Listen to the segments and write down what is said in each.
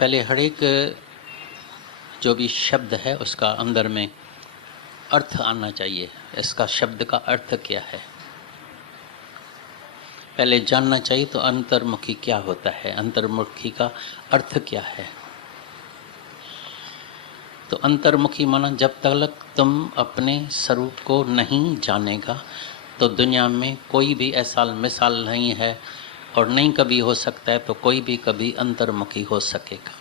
पहले हर एक जो भी शब्द है उसका अंदर में अर्थ आना चाहिए। इसका शब्द का अर्थ क्या है पहले जानना चाहिए। तो अंतर्मुखी क्या होता है, अंतर्मुखी का अर्थ क्या है। तो अंतर्मुखी माना जब तक तुम अपने स्वरूप को नहीं जानेगा तो दुनिया में कोई भी ऐसा मिसाल नहीं है और नहीं कभी हो सकता है तो कोई भी कभी अंतर्मुखी हो सकेगा।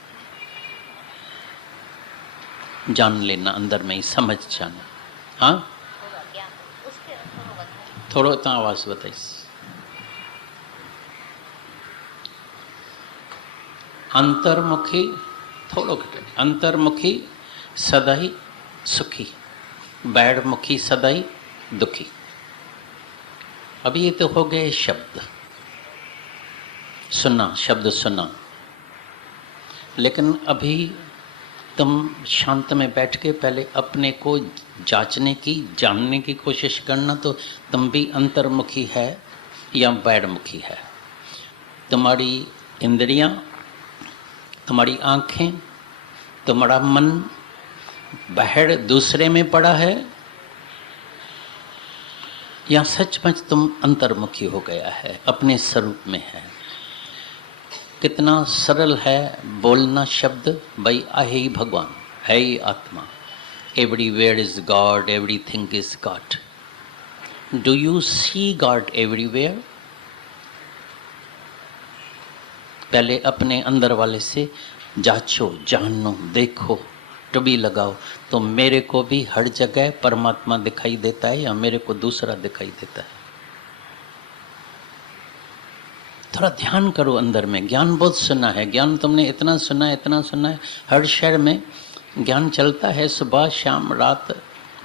जान लेना, अंदर में ही समझ जाना। हाँ थोड़ा इतना आवाज बताइए। अंतर्मुखी थोड़ो अंतर्मुखी सदाई सुखी, बैरमुखी सदाई दुखी। अभी ये तो हो गए शब्द, सुना शब्द सुना। लेकिन अभी तुम शांत में बैठ के पहले अपने को जांचने की, जानने की कोशिश करना। तो तुम भी अंतर्मुखी है या बैरमुखी है। तुम्हारी इंद्रियां, तुम्हारी आंखें, तुम्हारा मन बाहर दूसरे में पड़ा है या सचमुच तुम अंतर्मुखी हो गया है, अपने स्वरूप में है। कितना सरल है बोलना शब्द, भाई आहे ही भगवान, है ही आत्मा। Everywhere is God, everything is God. Do you see God everywhere? पहले अपने अंदर वाले से जांचो, जानो, देखो, टुबी लगाओ। तो मेरे को भी हर जगह परमात्मा दिखाई देता है या मेरे को दूसरा दिखाई देता है? थोड़ा ध्यान करो अंदर में। ज्ञान बहुत सुना है, ज्ञान तुमने इतना सुना है, इतना सुना है। हर शहर में ज्ञान चलता है, सुबह शाम रात,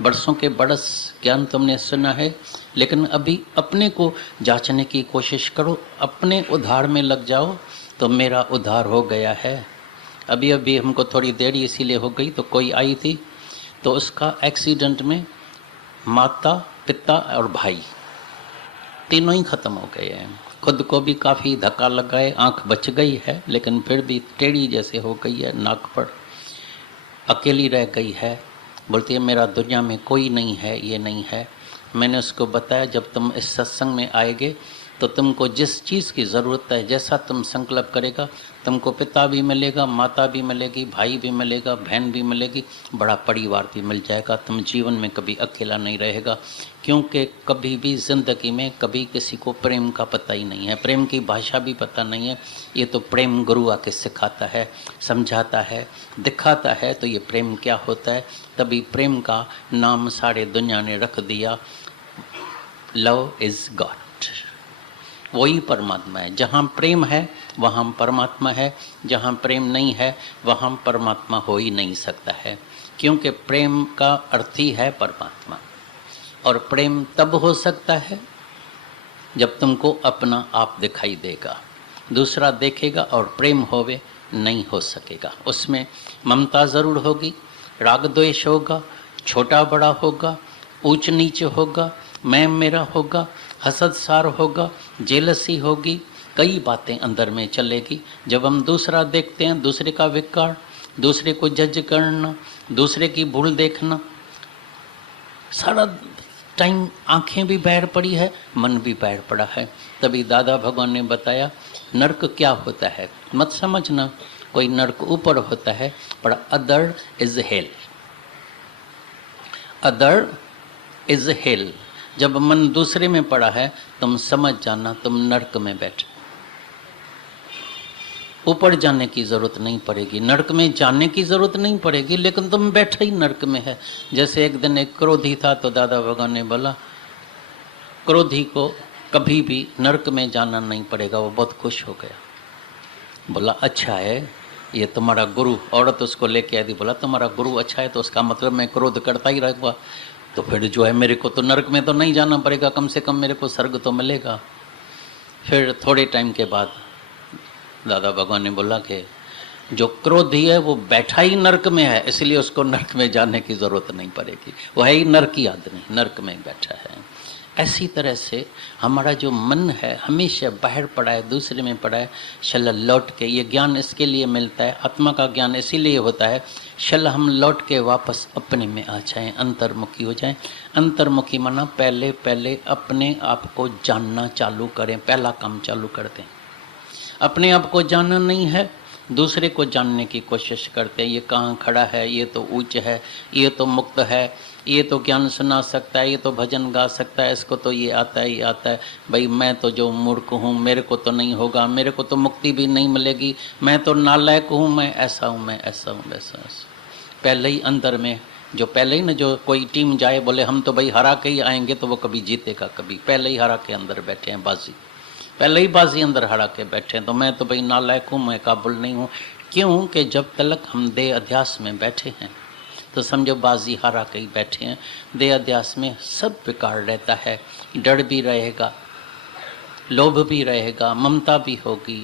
बरसों के बरस ज्ञान तुमने सुना है। लेकिन अभी अपने को जांचने की कोशिश करो, अपने उद्धार में लग जाओ तो मेरा उद्धार हो गया है। अभी अभी हमको थोड़ी देर इसीलिए हो गई, तो कोई आई थी तो उसका एक्सीडेंट में माता, पिता और भाई तीनों ही खत्म हो गए हैं। खुद को भी काफ़ी धक्का लगा है, आँख बच गई है लेकिन फिर भी टेढ़ी जैसे हो गई है, नाक पर अकेली रह गई है। बोलती है मेरा दुनिया में कोई नहीं है, ये नहीं है। मैंने उसको बताया जब तुम इस सत्संग में आएगे तो तुमको जिस चीज़ की ज़रूरत है, जैसा तुम संकल्प करेगा, तुमको पिता भी मिलेगा, माता भी मिलेगी, भाई भी मिलेगा, बहन भी मिलेगी, बड़ा परिवार भी मिल जाएगा। तुम जीवन में कभी अकेला नहीं रहेगा। क्योंकि कभी भी ज़िंदगी में कभी किसी को प्रेम का पता ही नहीं है, प्रेम की भाषा भी पता नहीं है। ये तो प्रेम गुरु आके सिखाता है, समझाता है, दिखाता है। तो ये प्रेम क्या होता है, तभी प्रेम का नाम सारे दुनिया ने रख दिया, लव इज़ गॉड। वही परमात्मा है। जहाँ प्रेम है वहाँ परमात्मा है, जहाँ प्रेम नहीं है वहाँ परमात्मा हो ही नहीं सकता है। क्योंकि प्रेम का अर्थ ही है परमात्मा। और प्रेम तब हो सकता है जब तुमको अपना आप दिखाई देगा, दूसरा देखेगा और प्रेम होवे नहीं हो सकेगा। उसमें ममता ज़रूर होगी, राग द्वेष होगा, छोटा बड़ा होगा, ऊंच नीच होगा, मैं मेरा होगा, हसद सार होगा, जेलसी होगी, कई बातें अंदर में चलेगी। जब हम दूसरा देखते हैं, दूसरे का विकार, दूसरे को जज करना, दूसरे की भूल देखना, सारा टाइम आंखें भी बैर पड़ी है, मन भी बैर पड़ा है। तभी दादा भगवान ने बताया नरक क्या होता है। मत समझना कोई नरक ऊपर होता है, पर other is hello, other is hello. जब मन दूसरे में पड़ा है तुम समझ जाना तुम नरक में बैठे। ऊपर जाने की ज़रूरत नहीं पड़ेगी, नरक में जाने की ज़रूरत नहीं पड़ेगी, लेकिन तुम बैठे ही नरक में है। जैसे एक दिन एक क्रोधी था तो दादा भगवान ने बोला क्रोधी को कभी भी नरक में जाना नहीं पड़ेगा। वो बहुत खुश हो गया, बोला अच्छा है ये तुम्हारा गुरु। औरत उसको लेके आई थी, बोला तुम्हारा गुरु अच्छा है तो उसका मतलब मैं क्रोध करता ही रहूँगा, तो फिर जो है मेरे को तो नरक में तो नहीं जाना पड़ेगा, कम से कम मेरे को स्वर्ग तो मिलेगा। फिर थोड़े टाइम के बाद दादा भगवान ने बोला कि जो क्रोधी है वो बैठा ही नरक में है, इसलिए उसको नरक में जाने की ज़रूरत नहीं पड़ेगी। वो है ही नरकी आदमी, नरक में बैठा है। ऐसी तरह से हमारा जो मन है हमेशा बाहर पड़ा है, दूसरे में पड़ा है। शल लौट के, ये ज्ञान इसके लिए मिलता है, आत्मा का ज्ञान इसीलिए होता है, शल हम लौट के वापस अपने में आ जाएं, अंतर्मुखी हो जाएं। अंतर्मुखी माना पहले पहले अपने आप को जानना चालू करें, पहला काम चालू कर दें। अपने आप को जानना नहीं है, दूसरे को जानने की कोशिश करते हैं। ये कहाँ खड़ा है, ये तो ऊंच है, ये तो मुक्त है, ये तो ज्ञान सुना सकता है, ये तो भजन गा सकता है, इसको तो ये आता है, ये आता है। भाई मैं तो जो मूर्ख हूँ, मेरे को तो नहीं होगा, मेरे को तो मुक्ति भी नहीं मिलेगी, मैं तो नालायक हूँ, मैं ऐसा हूँ, मैं ऐसा हूँ, वैसा। पहले ही अंदर में जो पहले ही ना, जो कोई टीम जाए बोले हम तो भाई हरा के ही आएंगे, तो वो कभी जीतेगा कभी। पहले ही हरा के अंदर बैठे हैं बाजी, पहले ही बाजी अंदर हरा के बैठे हैं, तो मैं तो भाई नालायक हूँ, मैं काबुल नहीं हूँ। क्यों कि जब तक हम देह अध्यास में बैठे हैं तो समझो बाजी हरा के ही बैठे हैं। देह अध्यास में सब विकार रहता है, डर भी रहेगा, लोभ भी रहेगा, ममता भी होगी,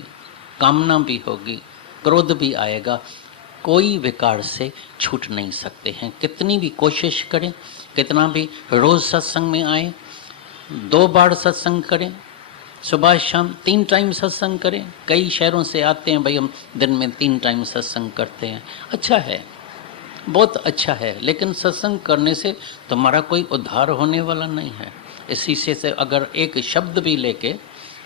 कामना भी होगी, क्रोध भी आएगा। कोई विकार से छूट नहीं सकते हैं, कितनी भी कोशिश करें, कितना भी रोज़ सत्संग में आए, 2 बार सत्संग करें, सुबह शाम 3 टाइम सत्संग करें। कई शहरों से आते हैं, भाई हम दिन में 3 टाइम सत्संग करते हैं, अच्छा है, बहुत अच्छा है, लेकिन सत्संग करने से तुम्हारा कोई उद्धार होने वाला नहीं है। इसी से अगर एक शब्द भी लेके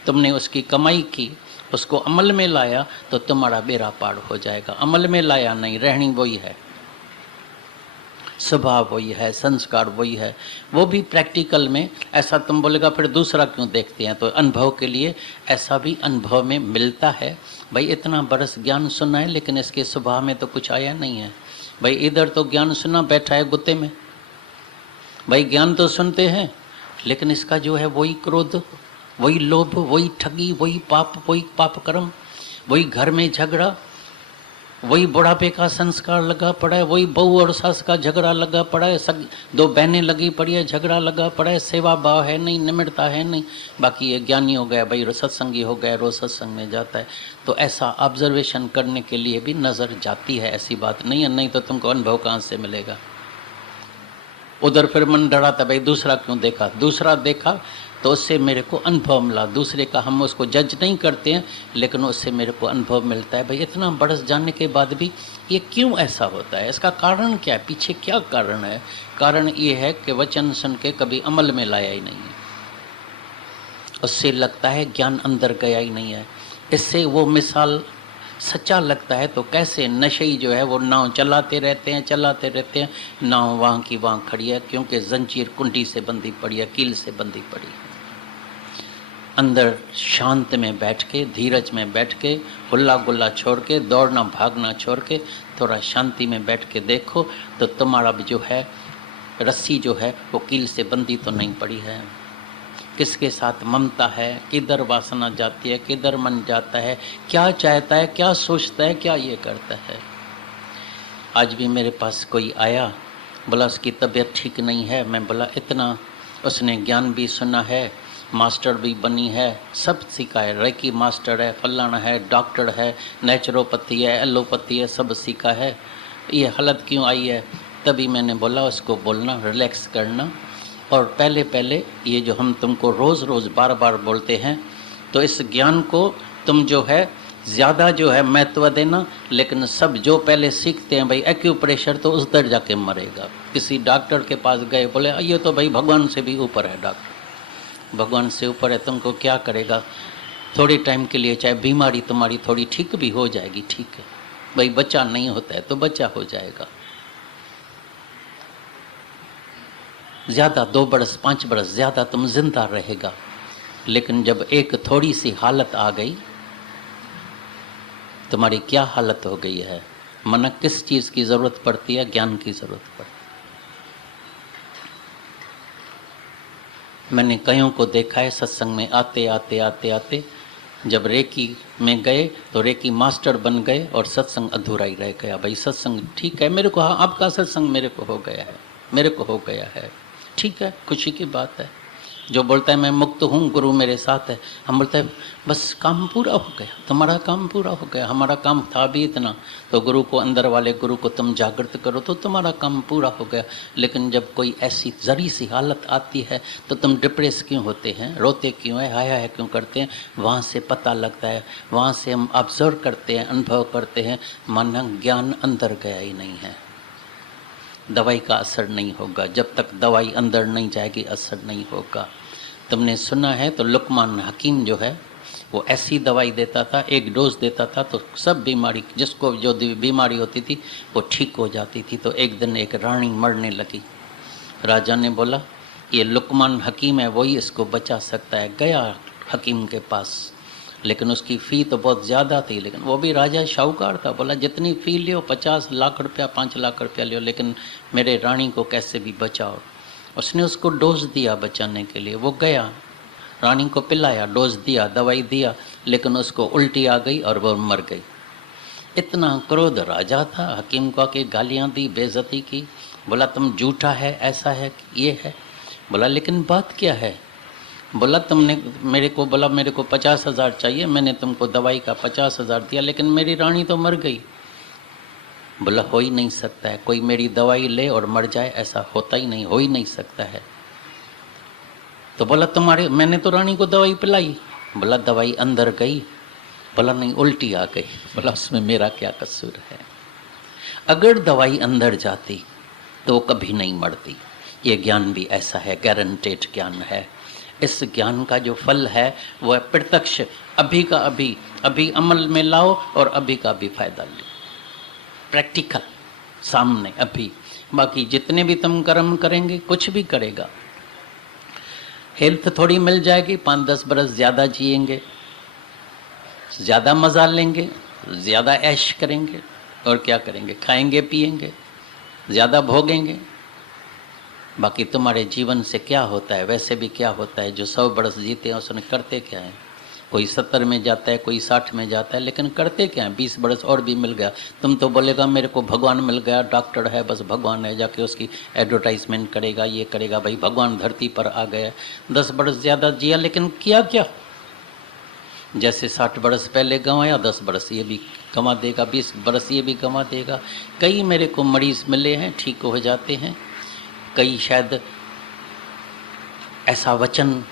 तुमने उसकी कमाई की, उसको अमल में लाया, तो तुम्हारा बेड़ा पार हो जाएगा। अमल में लाया नहीं, रहनी वही है, स्वभाव वही है, संस्कार वही है, वो भी प्रैक्टिकल में। ऐसा तुम बोलेगा फिर दूसरा क्यों देखते हैं, तो अनुभव के लिए ऐसा भी अनुभव में मिलता है। भाई इतना बरस ज्ञान सुना है, लेकिन इसके स्वभाव में तो कुछ आया नहीं है। भाई इधर तो ज्ञान सुना बैठा है गुत्ते में, भाई ज्ञान तो सुनते हैं, लेकिन इसका जो है वही क्रोध, वही लोभ, वही ठगी, वही पाप कर्म, वही घर में झगड़ा, वही बुढ़ापे का संस्कार लगा पड़ा है, वही बहू और सास का झगड़ा लगा पड़ा है, 2 बहनें लगी पड़ी है, झगड़ा लगा पड़ा है, सेवा भाव है नहीं, निम्रता है नहीं। बाकी ये ज्ञानी हो गया, भाई सत्संगी हो गया, रोज सत्संग में जाता है। तो ऐसा ऑब्जर्वेशन करने के लिए भी नज़र जाती है, ऐसी बात नहीं है, नहीं तो तुमको अनुभव कहाँ से मिलेगा। उधर फिर मन डरा था, भाई दूसरा क्यों देखा, दूसरा देखा तो उससे मेरे को अनुभव मिला। दूसरे का हम उसको जज नहीं करते हैं, लेकिन उससे मेरे को अनुभव मिलता है। भाई इतना बरस जानने के बाद भी ये क्यों ऐसा होता है, इसका कारण क्या है, पीछे क्या कारण है। कारण ये है कि वचन सुन के कभी अमल में लाया ही नहीं है, उससे लगता है ज्ञान अंदर गया ही नहीं है। इससे वो मिसाल सच्चा लगता है, तो कैसे नशेई जो है वो नाव चलाते रहते हैं, नाव वहाँ की वहाँ खड़ी है, क्योंकि जंजीर कुंडी से बंधी पड़ी है, कील से बंधी पड़ी है। अंदर शांत में बैठ के, धीरज में बैठ के, हुल्ला गुल्ला छोड़ के, दौड़ना भागना छोड़ के, थोड़ा शांति में बैठ के देखो, तो तुम्हारा भी जो है रस्सी जो है वो कील से बंधी तो नहीं पड़ी है। किसके साथ ममता है, किधर वासना जाती है, किधर मन जाता है, क्या चाहता है, क्या सोचता है, क्या ये करता है। आज भी मेरे पास कोई आया, बोला उसकी तबीयत ठीक नहीं है। मैं बोला इतना उसने ज्ञान भी सुना है, मास्टर भी बनी है, सब सीखा है, रेकी मास्टर है, फलाना है, डॉक्टर है, नेचुरोपैथी है, एलोपैथी है, सब सीखा है, ये हालत क्यों आई है। तभी मैंने बोला उसको बोलना, रिलैक्स करना, और पहले पहले ये जो हम तुमको रोज़ रोज़ बार बार बोलते हैं, तो इस ज्ञान को तुम जो है ज़्यादा जो है महत्व देना। लेकिन सब जो पहले सीखते हैं, भाई एक्यूप्रेशर तो उस दर जाके मरेगा। किसी डॉक्टर के पास गए, बोले ये तो भाई भगवान से भी ऊपर है, डॉक्टर भगवान से ऊपर है, तुमको क्या करेगा, थोड़े टाइम के लिए चाहे बीमारी तुम्हारी थोड़ी ठीक भी हो जाएगी, ठीक है भाई, बच्चा नहीं होता है तो बच्चा हो जाएगा, ज़्यादा 2 बरस 5 बरस ज़्यादा तुम जिंदा रहेगा। लेकिन जब एक थोड़ी सी हालत आ गई, तुम्हारी क्या हालत हो गई है, मन किस चीज़ की ज़रूरत पड़ती है, ज्ञान की ज़रूरत पड़ती है। मैंने कईयों को देखा है सत्संग में आते आते आते आते जब रेकी में गए तो रेकी मास्टर बन गए और सत्संग अधूरा ही रह गया। भाई सत्संग ठीक है, मेरे को, हाँ आपका सत्संग मेरे को हो गया है, मेरे को हो गया है, ठीक है, खुशी की बात है, जो बोलता है मैं मुक्त हूँ, गुरु मेरे साथ है, हम बोलते हैं बस काम पूरा हो गया, तुम्हारा काम पूरा हो गया, हमारा काम था भी इतना, तो गुरु को, अंदर वाले गुरु को तुम जागृत करो तो तुम्हारा काम पूरा हो गया। लेकिन जब कोई ऐसी जरी सी हालत आती है तो तुम डिप्रेस क्यों होते हैं, रोते क्यों है, हाय हाय क्यों करते हैं, वहाँ से पता लगता है, वहाँ से हम ऑब्जर्व करते हैं, अनुभव करते हैं, माना ज्ञान अंदर गया ही नहीं है। दवाई का असर नहीं होगा, जब तक दवाई अंदर नहीं जाएगी असर नहीं होगा। तुमने सुना है तो लुकमान हकीम जो है वो ऐसी दवाई देता था, एक डोज देता था तो सब बीमारी, जिसको जो बीमारी होती थी वो ठीक हो जाती थी। तो एक दिन एक रानी मरने लगी, राजा ने बोला ये लुकमान हकीम है, वही इसको बचा सकता है। गया हकीम के पास, लेकिन उसकी फ़ी तो बहुत ज़्यादा थी, लेकिन वो भी राजा शाहूकार था। बोला जितनी फ़ी लियो, 50 लाख रुपया, 5 लाख रुपया लियो, लेकिन मेरे रानी को कैसे भी बचाओ। उसने उसको डोज दिया बचाने के लिए, वो गया, रानी को पिलाया, डोज दिया, दवाई दिया, लेकिन उसको उल्टी आ गई और वो मर गई। इतना क्रोध राजा था, हकीम को आके गालियाँ दी, बेइज्जती की, बोला तुम झूठा है, ऐसा है, ये है। बोला लेकिन बात क्या है। बोला तुमने मेरे को, बोला मेरे को 50,000 चाहिए, मैंने तुमको दवाई का 50,000 दिया, लेकिन मेरी रानी तो मर गई। बोला हो ही नहीं सकता है, कोई मेरी दवाई ले और मर जाए, ऐसा होता ही नहीं, हो ही नहीं सकता है। तो बोला तुम्हारे, मैंने तो रानी को दवाई पिलाई। बोला दवाई अंदर गई। बोला नहीं, उल्टी आ गई। बोला उसमें मेरा क्या कसूर है। अगर दवाई अंदर जाती तो कभी नहीं मरती। ये ज्ञान भी ऐसा है, गारंटेड ज्ञान है। इस ज्ञान का जो फल है वो है प्रत्यक्ष, अभी का अभी, अभी अमल में लाओ और अभी का भी फायदा लो, प्रैक्टिकल सामने अभी। बाकी जितने भी तुम कर्म करेंगे कुछ भी करेगा। हेल्थ थोड़ी मिल जाएगी, 5-10 बरस ज़्यादा जिएंगे, ज़्यादा मज़ा लेंगे, ज़्यादा ऐश करेंगे, और क्या करेंगे, खाएंगे पिएंगे, ज़्यादा भोगेंगे। बाकी तुम्हारे जीवन से क्या होता है, वैसे भी क्या होता है। जो 100 बरस जीते हैं उसने करते क्या है, कोई 70 में जाता है, कोई 60 में जाता है, लेकिन करते क्या है। 20 बरस और भी मिल गया, तुम तो बोलेगा मेरे को भगवान मिल गया, डॉक्टर है, बस भगवान है, जाके उसकी एडवर्टाइजमेंट करेगा, ये करेगा, भाई भगवान धरती पर आ गया। 10 बरस ज़्यादा जिया, लेकिन किया क्या। जैसे 60 बरस पहले गंवाया, 10 बरस ये भी गंवा देगा, 20 बरस ये भी गंवा देगा। कई मेरे को मरीज़ मिले हैं, ठीक हो जाते हैं। कई शायद ऐसा वचन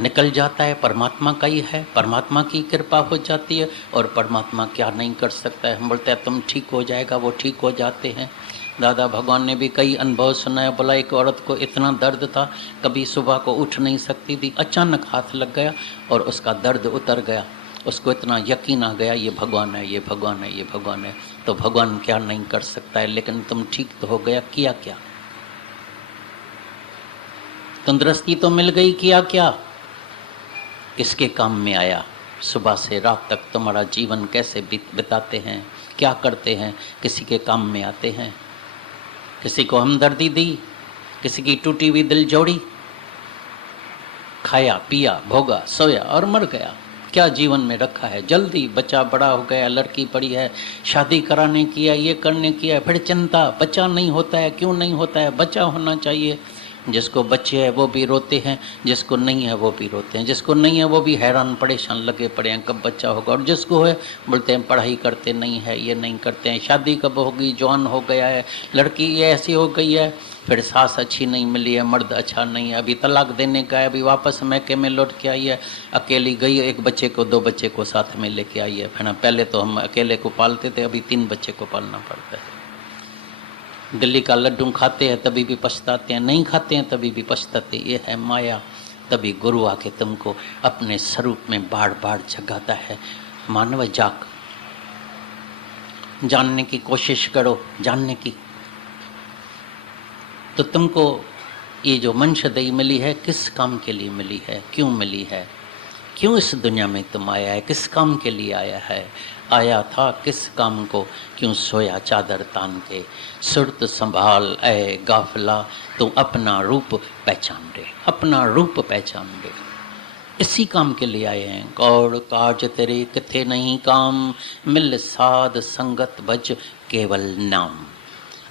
निकल जाता है, परमात्मा का ही है, परमात्मा की कृपा हो जाती है, और परमात्मा क्या नहीं कर सकता है। हम बोलते हैं तुम ठीक हो जाएगा, वो ठीक हो जाते हैं। दादा भगवान ने भी कई अनुभव सुनाया। बोला एक औरत को इतना दर्द था, कभी सुबह को उठ नहीं सकती थी, अचानक हाथ लग गया और उसका दर्द उतर गया। उसको इतना यकीन आ गया ये भगवान है, ये भगवान है, ये भगवान है। तो भगवान क्या नहीं कर सकता है। लेकिन तुम ठीक तो हो गया, किया क्या। तंदुरुस्ती तो मिल गई, किया क्या, किसके काम में आया। सुबह से रात तक तुम्हारा जीवन कैसे बिताते हैं, क्या करते हैं, किसी के काम में आते हैं। किसी को हमदर्दी दी, किसी की टूटी हुई दिल जोड़ी, खाया पिया भोगा सोया और मर गया। क्या जीवन में रखा है। जल्दी बच्चा बड़ा हो गया, लड़की पड़ी है, शादी कराने की है, ये करने की है, फिर चिंता, बच्चा नहीं होता है, क्यों नहीं होता है, बच्चा होना चाहिए। जिसको बच्चे हैं वो भी रोते हैं, जिसको नहीं है वो भी रोते हैं, जिसको नहीं है वो भी हैरान परेशान लगे पड़े हैं कब बच्चा होगा, और जिसको है बोलते हैं पढ़ाई करते नहीं है, ये नहीं करते हैं, शादी कब होगी, जवान हो गया है, लड़की ये ऐसी हो गई है, फिर सास अच्छी नहीं मिली है, मर्द अच्छा नहीं है, अभी तलाक देने का है, अभी वापस मैके में लौट के आई है, अकेली गई, एक बच्चे को 2 बच्चे को साथ में लेके आई है। फिर पहले तो हम अकेले को पालते थे, अभी 3 बच्चे को पालना पड़ता है। दिल्ली का लड्डू खाते हैं तभी भी पछताते हैं, नहीं खाते हैं तभी भी पछताते। ये है माया। तभी गुरु आके तुमको अपने स्वरूप में बार बार जगाता है। मानव जाग, जानने की कोशिश करो, जानने की। तो तुमको ये जो मनुष्यदेही मिली है किस काम के लिए मिली है, क्यों मिली है, क्यों इस दुनिया में तुम आया है, किस काम के लिए आया है, आया था किस काम को, क्यों सोया चादर तान के, सुरत संभाल ऐ गाफला, तू अपना रूप पहचान रे, अपना रूप पहचान रे। इसी काम के लिए आए हैं। गौड़ काज तेरे किथे नहीं काम, मिल साध संगत भज केवल नाम।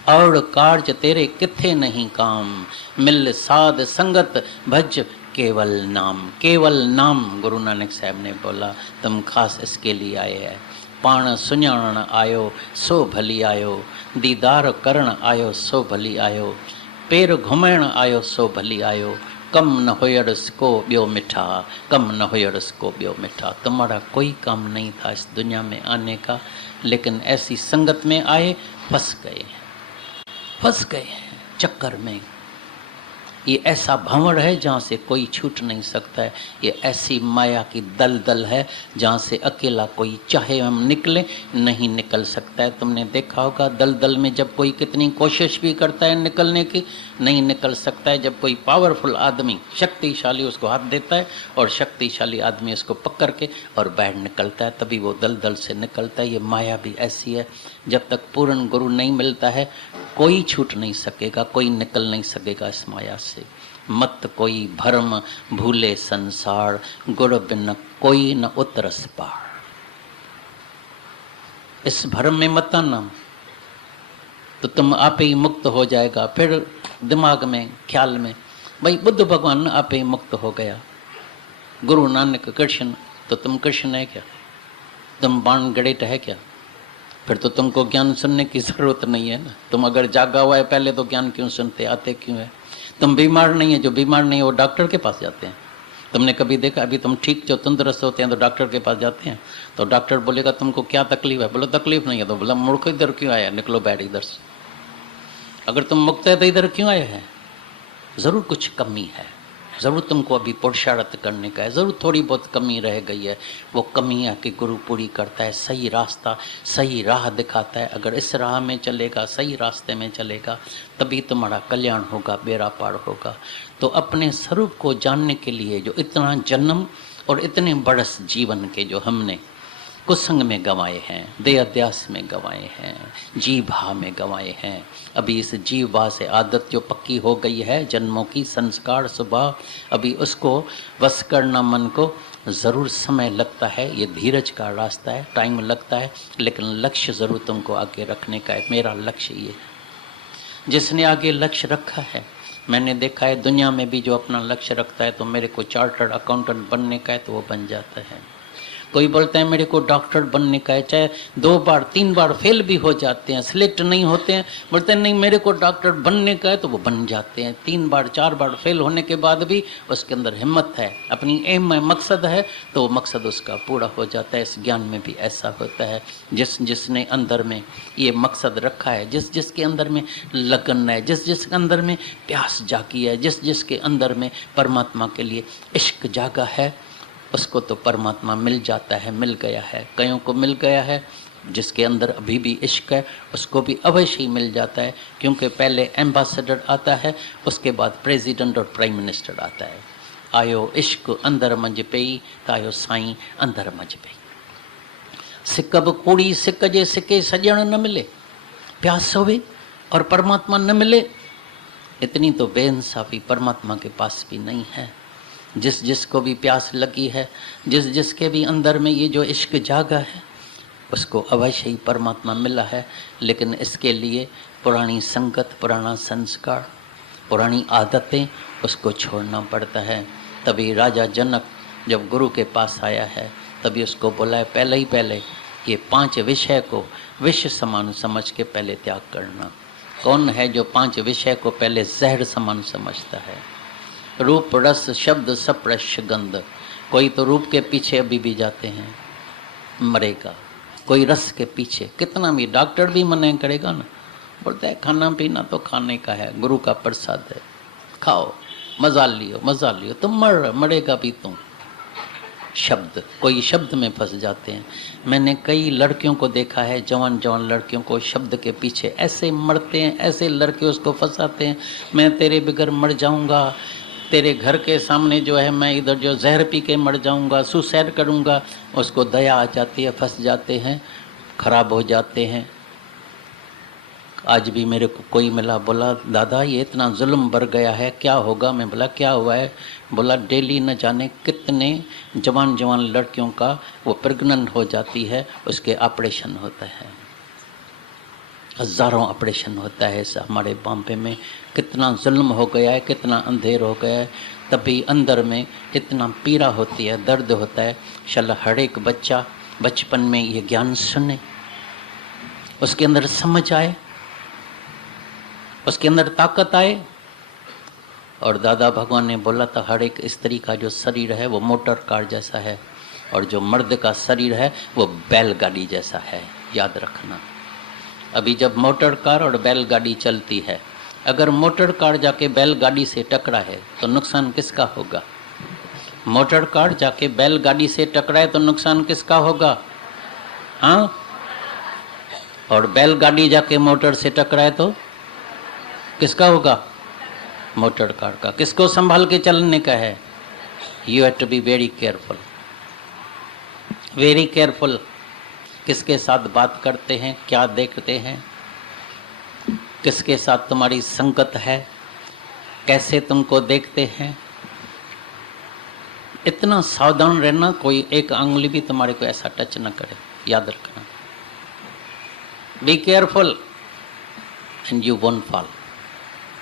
और कार्य तेरे किथे नहीं काम, मिल साध संगत भज केवल नाम, केवल नाम। गुरु नानक साहब ने बोला तुम खास इसके लिए आए हैं। पाण सुञाणण आयो सो भली आयो, दीदार करण आयो सो भली आयो, पेर घुमण आयो सो भली आयो, कम न हुयरस को ब्यो मिठा, कम न हुयरस को ब्यो मिठा। तुम्हारा कोई काम नहीं था इस दुनिया में आने का, लेकिन ऐसी संगत में आए, फंस गए, फंस गए चक्कर में। ये ऐसा भंवर है जहाँ से कोई छूट नहीं सकता है। ये ऐसी माया की दलदल है जहाँ से अकेला कोई चाहे हम निकले नहीं निकल सकता है। तुमने देखा होगा दलदल में जब कोई कितनी कोशिश भी करता है निकलने की, नहीं निकल सकता है। जब कोई पावरफुल आदमी शक्तिशाली उसको हाथ देता है और शक्तिशाली आदमी उसको पकड़ के और बाहर निकलता है, तभी वो दलदल से निकलता है। ये माया भी ऐसी है, जब तक पूर्ण गुरु नहीं मिलता है कोई छूट नहीं सकेगा, कोई निकल नहीं सकेगा इस माया से। मत कोई भरम भूले संसार, गुरु बिन कोई न उतरस पार। इस भरम में मत आना, तो तुम आप ही मुक्त हो जाएगा। फिर दिमाग में ख्याल में भाई बुद्ध भगवान आप ही मुक्त हो गया, गुरु नानक कृष्ण, तो तुम कृष्ण है क्या? तुम बाण गणेट है क्या? फिर तो तुमको ज्ञान सुनने की जरूरत नहीं है ना। तुम अगर जागा हुआ है पहले तो ज्ञान क्यों सुनते, आते क्यों है? तुम बीमार नहीं है, जो बीमार नहीं है वो डॉक्टर के पास जाते हैं। तुमने कभी देखा, अभी तुम ठीक जो तंदुरुस्त होते हैं तो डॉक्टर के पास जाते हैं, तो डॉक्टर बोलेगा तुमको क्या तकलीफ है? बोलो तकलीफ नहीं है, तो बोला मुड़को इधर क्यों आया, निकलो बैठ इधर से। अगर तुम मुक्त है तो इधर क्यों आए हैं? जरूर कुछ कमी है, ज़रूर तुमको अभी पुरुषार्थ करने का है, ज़रूर थोड़ी बहुत कमी रह गई है। वो कमी आके गुरु पूरी करता है, सही रास्ता सही राह दिखाता है। अगर इस राह में चलेगा, सही रास्ते में चलेगा, तभी तुम्हारा कल्याण होगा, बेड़ा पार होगा। तो अपने स्वरूप को जानने के लिए जो इतना जन्म और इतने बरस जीवन के जो हमने कुसंग में गंवाए हैं, देह अध्यास में गंवाए हैं, जीव भाव में गंवाए हैं, अभी इस जीव भाव से आदत जो पक्की हो गई है, जन्मों की संस्कार स्वभाव, अभी उसको वश करना मन को ज़रूर समय लगता है। ये धीरज का रास्ता है, टाइम लगता है, लेकिन लक्ष्य ज़रूर तुमको आगे रखने का है। मेरा लक्ष्य ये है। जिसने आगे लक्ष्य रखा है, मैंने देखा है दुनिया में भी जो अपना लक्ष्य रखता है, तो मेरे को चार्टर्ड अकाउंटेंट बनने का है तो वो बन जाता है। कोई बोलता है मेरे को डॉक्टर बनने का है, चाहे 2 बार 3 बार फेल भी हो जाते हैं, सिलेक्ट नहीं होते हैं, बोलते हैं नहीं मेरे को डॉक्टर बनने का है, तो वो बन जाते हैं। 3 बार 4 बार फेल होने के बाद भी उसके अंदर हिम्मत है, अपनी एम है, मकसद है, तो वो मकसद उसका पूरा हो जाता है। इस ज्ञान में भी ऐसा होता है। जिसने अंदर में ये मकसद रखा है, जिसके अंदर में लगन है, जिसके अंदर में प्यास जागी है, जिसके अंदर में परमात्मा के लिए इश्क जागा है, उसको तो परमात्मा मिल जाता है, मिल गया है। कईयों को मिल गया है, जिसके अंदर अभी भी इश्क है उसको भी अवश्य ही मिल जाता है, क्योंकि पहले एम्बेसडर आता है, उसके बाद प्रेसिडेंट और प्राइम मिनिस्टर आता है। आयो इश्क अंदर मंझ पई, तायो साईं अंदर मंझ पई। सिक बि कूड़ी सिक जे सिके सजण न मिले, प्यास होवे और परमात्मा न मिले, इतनी तो बेइंसाफी परमात्मा के पास भी नहीं है। जिसको भी प्यास लगी है, जिसके भी अंदर में ये जो इश्क जागा है, उसको अवश्य ही परमात्मा मिला है। लेकिन इसके लिए पुरानी संगत, पुराना संस्कार, पुरानी आदतें उसको छोड़ना पड़ता है। तभी राजा जनक जब गुरु के पास आया है, तभी उसको बोला है पहले ये 5 विषय को विष समान समझ के पहले त्याग करना। कौन है जो 5 विषय को पहले जहर समान समझता है? रूप रस शब्द स्पर्श गंध। कोई तो रूप के पीछे अभी भी जाते हैं, मरेगा। कोई रस के पीछे, कितना भी डॉक्टर भी मना करेगा ना, बोलता है खाना पीना तो खाने का है, गुरु का प्रसाद है, खाओ, मजा लियो, तुम मरेगा भी तुम। शब्द, कोई शब्द में फंस जाते हैं। मैंने कई लड़कियों को देखा है, जवान लड़कियों को शब्द के पीछे ऐसे मरते हैं, ऐसे लड़के उसको फंसाते हैं, मैं तेरे बगैर मर जाऊंगा, तेरे घर के सामने जो है मैं इधर जो जहर पी के मर जाऊंगा, सुसाइड करूंगा। उसको दया आ जाती है, फंस जाते हैं, खराब हो जाते हैं। आज भी मेरे को कोई मिला, बोला दादा ये इतना जुल्म बढ़ गया है, क्या होगा? मैं बोला क्या हुआ है? बोला डेली न जाने कितने जवान लड़कियों का वो प्रेग्नेंट हो जाती है, उसके ऑपरेशन होता है। हज़ारों ऑपरेशन होता है इस हमारे बॉम्बे में। कितना जुल्म हो गया है, कितना अंधेर हो गया है, तभी अंदर में इतना पीड़ा होती है, दर्द होता है। शाला हर एक बच्चा बचपन में ये ज्ञान सुने, उसके अंदर समझ आए, उसके अंदर ताकत आए। और दादा भगवान ने बोला था हर एक स्त्री का जो शरीर है वो मोटर कार जैसा है, और जो मर्द का शरीर है वो बैलगाड़ी जैसा है। याद रखना, अभी जब मोटर कार और बैलगाड़ी चलती है, अगर मोटर कार जाके बैलगाड़ी से टकरा है तो नुकसान किसका होगा? मोटर कार जाके बैलगाड़ी से टकराए तो नुकसान किसका होगा? हाँ, और बैलगाड़ी जाके मोटर से टकराए तो किसका होगा? मोटर कार का। किसको संभाल के चलने का है? You have to be very careful, very careful. किसके साथ बात करते हैं, क्या देखते हैं, किसके साथ तुम्हारी संगत है, कैसे तुमको देखते हैं, इतना सावधान रहना, कोई एक अंगुली भी तुम्हारे को ऐसा टच न करे। याद रखना, be careful and you won't fall.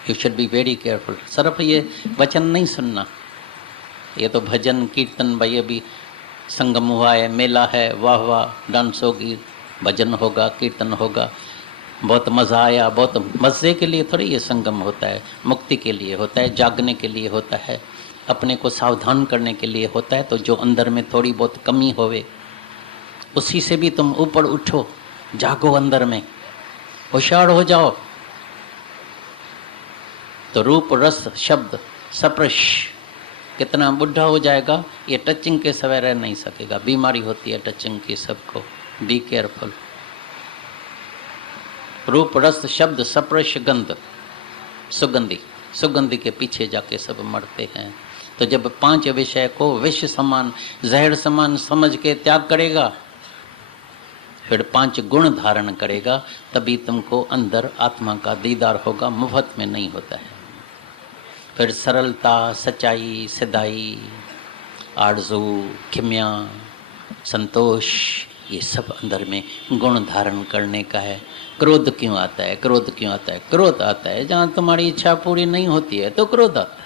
You should be very careful. सिर्फ ये वचन नहीं सुनना, ये तो भजन कीर्तन, भाई अभी संगम हुआ है, मेला है, वाह वाह, डांस होगी, भजन होगा, कीर्तन होगा, बहुत मज़ा आया। बहुत मज़े के लिए थोड़ी ये संगम होता है, मुक्ति के लिए होता है, जागने के लिए होता है, अपने को सावधान करने के लिए होता है। तो जो अंदर में थोड़ी बहुत कमी होवे उसी से भी तुम ऊपर उठो, जागो, अंदर में होशियार हो जाओ। तो रूप रस शब्द स्पर्श, कितना बुढ़ा हो जाएगा ये टचिंग के सिवाय रह नहीं सकेगा। बीमारी होती है टचिंग की सबको, बी केयरफुल। रूप रस शब्द स्पर्श गंध, सुगंधी, सुगंधी के पीछे जाके सब मरते हैं। तो जब 5 विषय को विष समान, जहर समान समझ के त्याग करेगा, फिर 5 गुण धारण करेगा, तभी तुमको अंदर आत्मा का दीदार होगा, मुफ्त में नहीं होता है। फिर सरलता, सच्चाई, सिधाई, आरज़ू, खिम्या, संतोष, ये सब अंदर में गुण धारण करने का है। क्रोध क्यों आता है? क्रोध क्यों आता है? क्रोध आता है जहाँ तुम्हारी इच्छा पूरी नहीं होती है तो क्रोध आता है।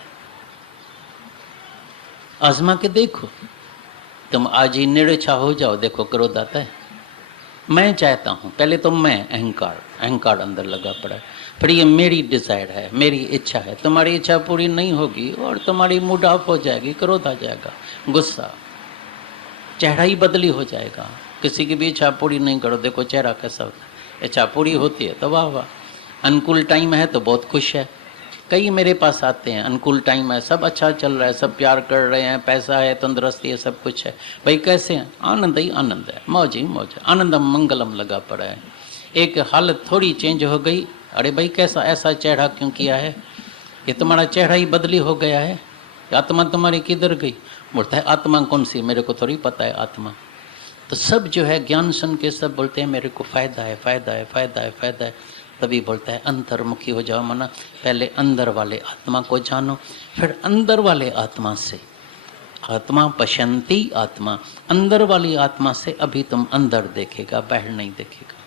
आजमा के देखो, तुम आज ही निरच्छा हो जाओ, देखो क्रोध आता है। मैं चाहता हूँ, पहले तो मैं, अहंकार, अहंकार अंदर लगा पड़ा है। फिर ये मेरी डिज़ायर है, मेरी इच्छा है, तुम्हारी इच्छा पूरी नहीं होगी और तुम्हारी मूड ऑफ हो जाएगी, क्रोध आ जाएगा, गुस्सा, चेहरा ही बदली हो जाएगा। किसी की भी इच्छा पूरी नहीं करो, देखो चेहरा कैसा होता है। इच्छा पूरी होती है तो वाह वाह, अनुकूल टाइम है तो बहुत खुश है। कई मेरे पास आते हैं, अनुकूल टाइम है, सब अच्छा चल रहा है, सब प्यार कर रहे हैं, पैसा है, तंदुरुस्ती है, सब कुछ है। भाई कैसे हैं? आनंद ही आनंद है, मौज ही मौज है, आनंदम मंगलम लगा पड़ा है। एक हालत थोड़ी चेंज हो गई, अरे भाई कैसा ऐसा चेहरा क्यों किया है? ये तुम्हारा चेहरा ही बदली हो गया है, आत्मा तुम्हारी किधर गई? बोलता है आत्मा कौन सी, मेरे को थोड़ी पता है आत्मा। तो सब जो है ज्ञान सुन के सब बोलते हैं मेरे को फ़ायदा है, फ़ायदा है, फ़ायदा है, फ़ायदा है। तभी बोलता है अंतर्मुखी हो जाओ। मना पहले अंदर वाले आत्मा को जानो, फिर अंदर वाले आत्मा से, आत्मा पशंती आत्मा, अंदर वाली आत्मा से अभी तुम अंदर देखेगा, बाहर नहीं देखेगा।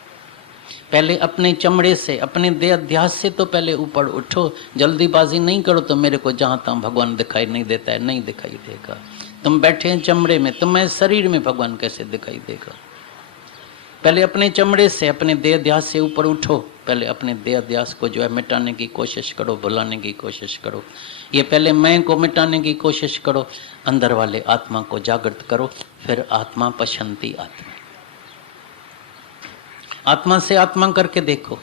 पहले अपने चमड़े से, अपने देह अध्यास से तो पहले ऊपर उठो, जल्दीबाजी नहीं करो तो मेरे को जहाँ तहाँ भगवान दिखाई नहीं देता है, नहीं दिखाई देगा। तुम बैठे हैं चमड़े में, तुम्हें शरीर में भगवान कैसे दिखाई देगा? पहले अपने चमड़े से, अपने देह अध्यास से ऊपर उठो। पहले अपने देह अध्यास को जो है मिटाने की कोशिश करो, भुलाने की कोशिश करो। ये पहले मैं को मिटाने की कोशिश करो, अंदर वाले आत्मा को जागृत करो, फिर आत्मा पशंती आत्मा, आत्मा से आत्मा करके देखो,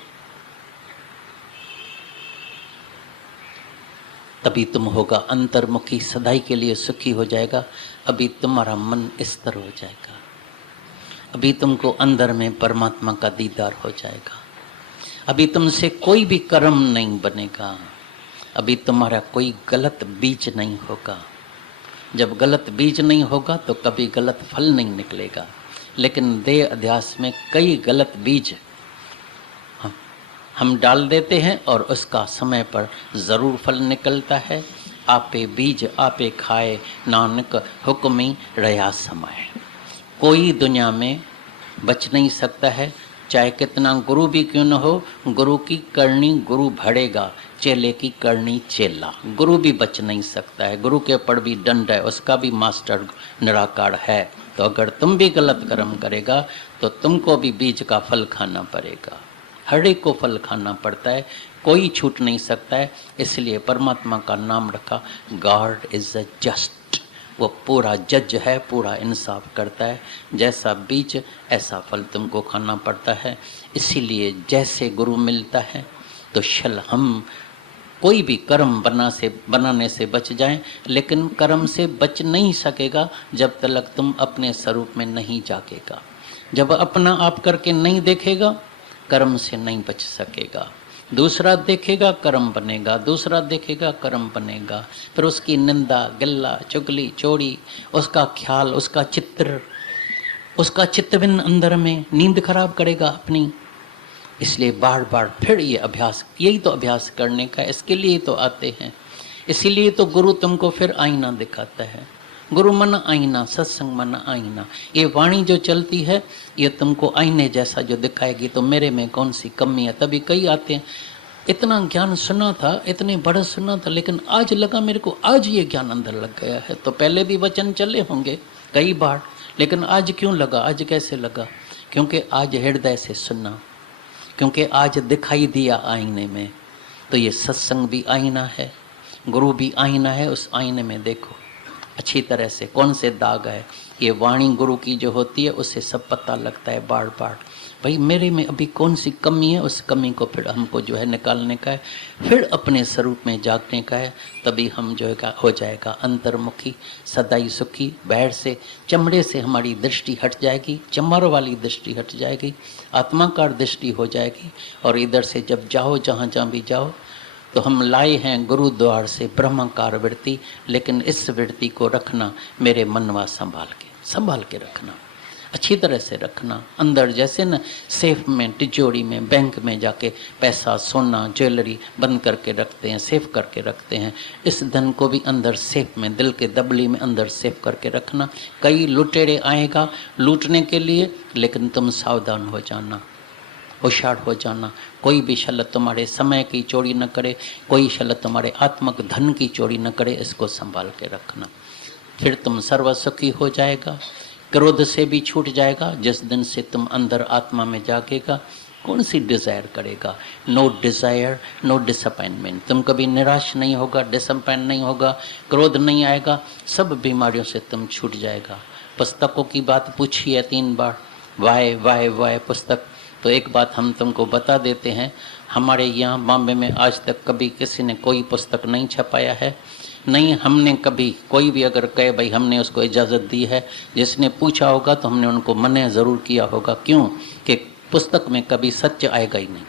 तभी तुम होगा अंतर्मुखी, सदाई के लिए सुखी हो जाएगा। अभी तुम्हारा मन स्थिर हो जाएगा, अभी तुमको अंदर में परमात्मा का दीदार हो जाएगा, अभी तुमसे कोई भी कर्म नहीं बनेगा, अभी तुम्हारा कोई गलत बीज नहीं होगा। जब गलत बीज नहीं होगा तो कभी गलत फल नहीं निकलेगा। लेकिन देह अध्यास में कई गलत बीज हम डाल देते हैं और उसका समय पर ज़रूर फल निकलता है। आपे बीज आपे खाए, नानक हुक्मी रया समय। कोई दुनिया में बच नहीं सकता है चाहे कितना गुरु भी क्यों न हो, गुरु की करनी गुरु भरेगा, चेले की करनी चेला। गुरु भी बच नहीं सकता है, गुरु के ऊपर भी दंड है, उसका भी मास्टर निराकार है। तो अगर तुम भी गलत कर्म करेगा तो तुमको भी बीज का फल खाना पड़ेगा। हर एक को फल खाना पड़ता है, कोई छूट नहीं सकता है। इसलिए परमात्मा का नाम रखा, गॉड इज अ जस्ट। वो पूरा जज है, पूरा इंसाफ करता है। जैसा बीज ऐसा फल तुमको खाना पड़ता है। इसीलिए जैसे गुरु मिलता है तो हम कोई भी कर्म बनाने से बच जाएं, लेकिन कर्म से बच नहीं सकेगा जब तक तुम अपने स्वरूप में नहीं जागेगा। जब अपना आप करके नहीं देखेगा, कर्म से नहीं बच सकेगा। दूसरा देखेगा कर्म बनेगा, दूसरा देखेगा कर्म बनेगा, फिर उसकी निंदा, गिल्ला, चुगली, चोरी, उसका ख्याल, उसका चित्तविन अंदर में नींद खराब करेगा अपनी। इसलिए बार बार फिर ये अभ्यास, यही तो अभ्यास करने का, इसके लिए तो आते हैं। इसीलिए तो गुरु तुमको फिर आईना दिखाता है। गुरु मन आईना, सत्संग मन आईना। ये वाणी जो चलती है ये तुमको आईने जैसा जो दिखाएगी, तो मेरे में कौन सी कमी है। तभी कई आते हैं, इतना ज्ञान सुना था, इतने बड़ा सुना था, लेकिन आज लगा मेरे को, आज ये ज्ञान अंदर लग गया है। तो पहले भी वचन चले होंगे कई बार, लेकिन आज क्यों लगा, आज कैसे लगा? क्योंकि आज हृदय से सुना, क्योंकि आज दिखाई दिया आईने में। तो ये सत्संग भी आईना है, गुरु भी आईना है। उस आईने में देखो अच्छी तरह से कौन से दाग है। ये वाणी गुरु की जो होती है उससे सब पता लगता है बार बार, भाई मेरे में अभी कौन सी कमी है। उस कमी को फिर हमको जो है निकालने का है, फिर अपने स्वरूप में जागने का है। तभी हम जो है हो जाएगा अंतर्मुखी, सदाई सुखी। बैर से, चमड़े से हमारी दृष्टि हट जाएगी, चमर वाली दृष्टि हट जाएगी, आत्माकार दृष्टि हो जाएगी। और इधर से जब जाओ, जहाँ जहाँ भी जाओ, तो हम लाए हैं गुरुद्वार से ब्रह्माकार वृत्ति, लेकिन इस वृत्ति को रखना मेरे मनवा संभाल के रखना, अच्छी तरह से रखना। अंदर जैसे न सेफ में, तिजोरी में, बैंक में जाके पैसा, सोना, ज्वेलरी बंद करके रखते हैं, सेफ करके रखते हैं, इस धन को भी अंदर सेफ में, दिल के दबली में अंदर सेफ करके रखना। कई लुटेरे आएगा लूटने के लिए, लेकिन तुम सावधान हो जाना, होशियार हो जाना। कोई भी शल तुम्हारे समय की चोरी न करे, कोई शल तुम्हारे आत्मक धन की चोरी न करे, इसको संभाल के रखना। फिर तुम सर्वसुखी हो जाएगा, क्रोध से भी छूट जाएगा। जिस दिन से तुम अंदर आत्मा में जागेगा, कौन सी डिज़ायर करेगा? No desire, no disappointment. तुम कभी निराश नहीं होगा, डिसअपॉइंट नहीं होगा, क्रोध नहीं आएगा, सब बीमारियों से तुम छूट जाएगा। पुस्तकों की बात पूछी है 3 बार, वाय वाय वाय पुस्तक। तो एक बात हम तुमको बता देते हैं, हमारे यहाँ बॉम्बे में आज तक कभी किसी ने कोई पुस्तक नहीं छपाया है, नहीं हमने कभी, कोई भी अगर कहे भाई हमने उसको इजाज़त दी है, जिसने पूछा होगा तो हमने उनको मना ज़रूर किया होगा। क्यों? कि पुस्तक में कभी सत्य आएगा ही नहीं।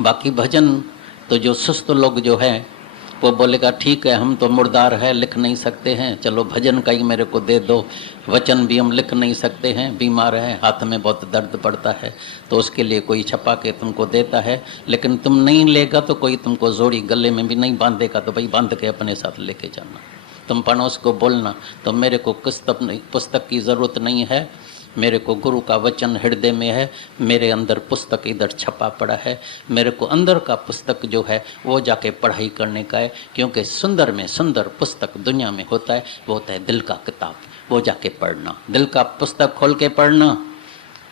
बाकी भजन तो जो सुस्त लोग जो है वो बोलेगा ठीक है हम तो मुर्दार है, लिख नहीं सकते हैं, चलो भजन का ही मेरे को दे दो। वचन भी हम लिख नहीं सकते हैं, बीमार हैं, हाथ में बहुत दर्द पड़ता है, तो उसके लिए कोई छपा के तुमको देता है। लेकिन तुम नहीं लेगा तो कोई तुमको जोड़ी गले में भी नहीं बांधेगा, तो भाई बांध के अपने साथ लेके जाना। तुम पड़ोस को बोलना तो मेरे को पुस्तक की ज़रूरत नहीं है, मेरे को गुरु का वचन हृदय में है, मेरे अंदर पुस्तक इधर छपा पड़ा है, मेरे को अंदर का पुस्तक जो है वो जाके पढ़ाई करने का है। क्योंकि सुंदर में सुंदर पुस्तक दुनिया में होता है, वो होता है दिल का किताब, वो जाके पढ़ना, दिल का पुस्तक खोल के पढ़ना।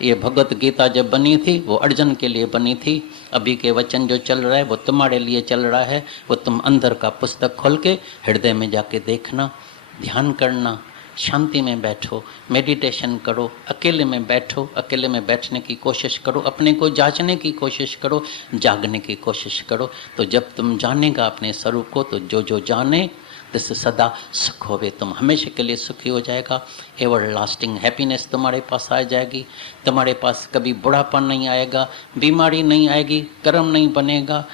ये भगवत गीता जब बनी थी वो अर्जुन के लिए बनी थी, अभी के वचन जो चल रहा है वो तुम्हारे लिए चल रहा है। वो तुम अंदर का पुस्तक खोल के हृदय में जाके देखना, ध्यान करना, शांति में बैठो, मेडिटेशन करो, अकेले में बैठो, अकेले में बैठने की कोशिश करो, अपने को जांचने की कोशिश करो, जागने की कोशिश करो। तो जब तुम जानेगा अपने स्वरूप को, तो जो जो जाने जिससे सदा सुख होवे, तुम हमेशा के लिए सुखी हो जाएगा। एवर लास्टिंग हैप्पीनेस तुम्हारे पास आ जाएगी, तुम्हारे पास कभी बुढ़ापा नहीं आएगा, बीमारी नहीं आएगी, कर्म नहीं बनेगा,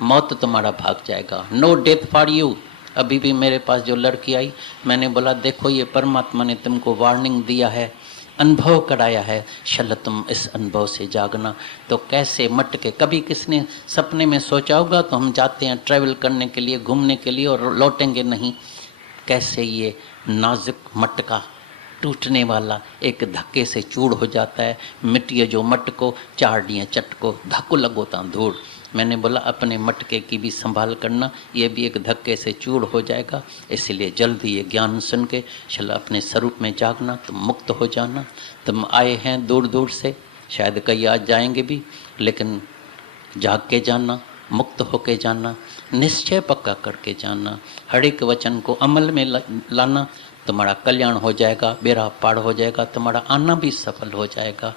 मौत तुम्हारा भाग जाएगा। No death for you. अभी भी मेरे पास जो लड़की आई, मैंने बोला देखो ये परमात्मा ने तुमको वार्निंग दिया है, अनुभव कराया है, शल तुम इस अनुभव से जागना। तो कैसे मटके, कभी किसने सपने में सोचा होगा? तो हम जाते हैं ट्रैवल करने के लिए, घूमने के लिए, और लौटेंगे नहीं। कैसे ये नाजुक मटका टूटने वाला एक धक्के से चूड़ हो जाता है। मिट्टी जो मट को चारडियाँ चट को धक्को लगो ता धूड़। मैंने बोला अपने मटके की भी संभाल करना, ये भी एक धक्के से चूड़ हो जाएगा। इसलिए जल्दी ये ज्ञान सुन के चला अपने स्वरूप में जागना, तुम मुक्त हो जाना। तुम आए हैं दूर दूर से, शायद कई आज जाएंगे भी, लेकिन जाग के जाना, मुक्त होके जाना, निश्चय पक्का करके जाना, हर एक वचन को अमल में लाना। तुम्हारा कल्याण हो जाएगा, बेड़ा पार हो जाएगा, तुम्हारा आना भी सफल हो जाएगा।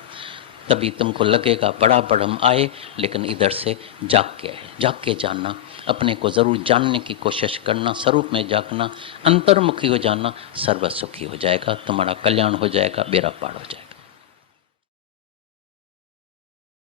तभी तुमको लगेगा बड़ा हम आए, लेकिन इधर से जाग के आए। जाग के जानना, अपने को ज़रूर जानने की कोशिश करना, स्वरूप में जागना, अंतर्मुखी हो जाना, सर्व सुखी हो जाएगा, तुम्हारा कल्याण हो जाएगा, बेड़ा पार हो जाएगा।